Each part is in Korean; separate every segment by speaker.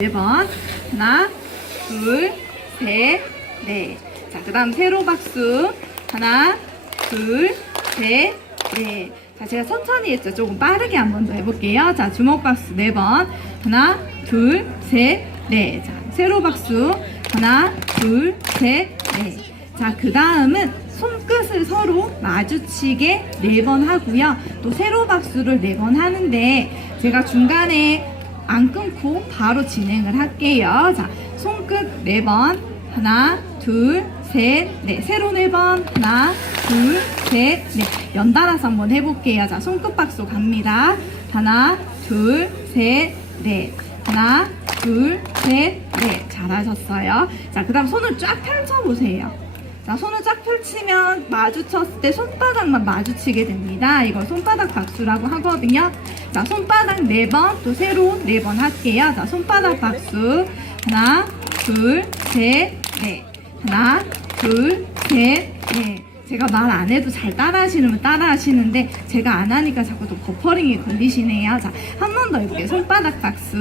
Speaker 1: 네 번. 하나, 둘, 셋, 넷. 자, 그 다음 세로 박수. 하나, 둘, 셋, 넷. 자, 제가 천천히 했죠. 조금 빠르게 한 번 더 해볼게요. 자, 주먹 박수 네 번. 하나, 둘, 셋, 넷. 자, 세로 박수. 하나, 둘, 셋, 넷. 자, 그 다음은 손끝을 서로 마주치게 네번 하고요. 또 세로 박수를 네번 하는데 제가 중간에 안 끊고 바로 진행을 할게요. 자, 손끝 네 번. 하나, 둘, 셋, 넷. 세로 네 번. 하나, 둘, 셋, 넷. 연달아서 한번 해볼게요. 자, 손끝 박수 갑니다. 하나, 둘, 셋, 넷. 하나, 둘, 셋, 넷. 잘하셨어요. 자, 그 다음 손을 쫙 펼쳐보세요. 자, 손을 쫙 펼치면 마주쳤을 때 손바닥만 마주치게 됩니다. 이걸 손바닥 박수라고 하거든요. 자, 손바닥 네 번, 또 세로 네번 할게요. 자, 손바닥 박수. 하나, 둘, 셋, 넷. 하나, 둘, 셋, 넷. 제가 말 안 해도 잘 따라 하시면 따라 하시는데, 제가 안 하니까 자꾸 또 버퍼링이 걸리시네요. 자, 한 번 더 해볼게요. 손바닥 박수.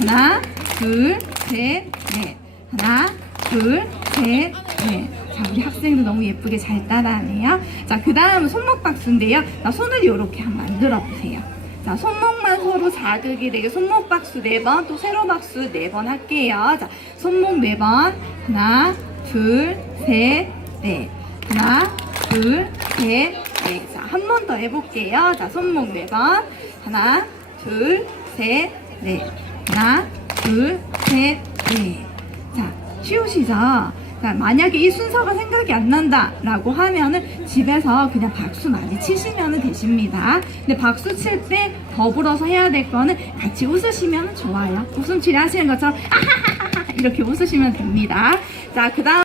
Speaker 1: 하나, 둘, 셋, 넷. 하나, 둘, 셋, 넷. 자, 우리 학생들 너무 예쁘게 잘 따라하네요. 자, 그 다음 손목 박수인데요. 자, 손을 이렇게 한번 만들어 보세요. 자, 손목만 서로 자극이 되게 손목 박수 네 번, 또 세로 박수 네번 할게요. 자, 손목 네 번. 하나, 둘, 셋, 넷. 하나, 둘, 셋, 넷. 자, 한 번 더 해볼게요. 자, 손목 네 번. 하나, 둘, 셋, 넷. 하나, 둘, 셋, 넷. 자, 쉬우시죠? 자, 만약에 이 순서가 생각이 안 난다라고 하면은 집에서 그냥 박수 많이 치시면 되십니다. 근데 박수 칠 때 더불어서 해야 될 거는 같이 웃으시면 좋아요. 웃음치레 하시는 것처럼 아하하하 이렇게 웃으시면 됩니다. 자, 그 다음